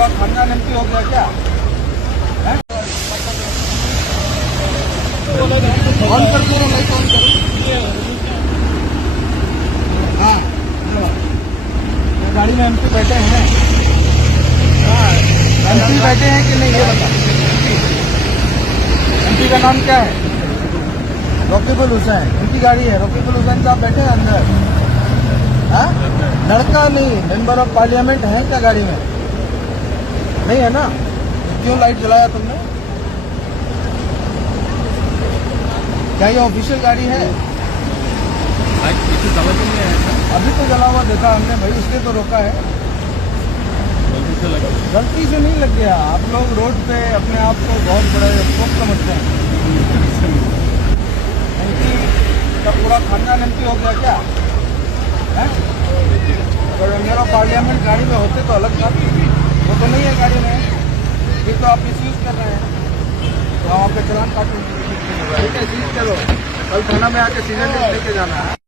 पूरा खानदान एमपी हो गया क्या? ऑन कर दो, लाइट ऑन करो। हाँ, गाड़ी में एमपी बैठे हैं? हाँ, एमपी बैठे हैं कि नहीं ये बता। एमपी का नाम क्या है? रकीबुल हुसैन। उनकी गाड़ी है, रकीबुल हुसैन साहब बैठे हैं अंदर। हाँ, लड़का नहीं, मेंबर ऑफ पार्लियामेंट है क्या गाड़ी में? नहीं है ना? क्यों लाइट जलाया तुमने? क्या ये ऑफिशियल गाड़ी है? समझ नहीं आया। अभी तो जला हुआ देखा हमने भाई, इसलिए तो रोका है। गलती से नहीं लग गया। आप लोग रोड पे अपने आप को बहुत बड़ा शौक समझते हैं। एमपी का पूरा खानदान एमपी हो गया क्या? है? अगर मेंबर ऑफ पार्लियामेंट गाड़ी में होते तो अलग बात, वो तो नहीं है गाड़ी में, फिर तो आप मिसयूज कर रहे हैं, तो हम आपका चलान काटेंगे। ठीक है, सीज करो, कल थाना में आके सीजन लेके जाना है।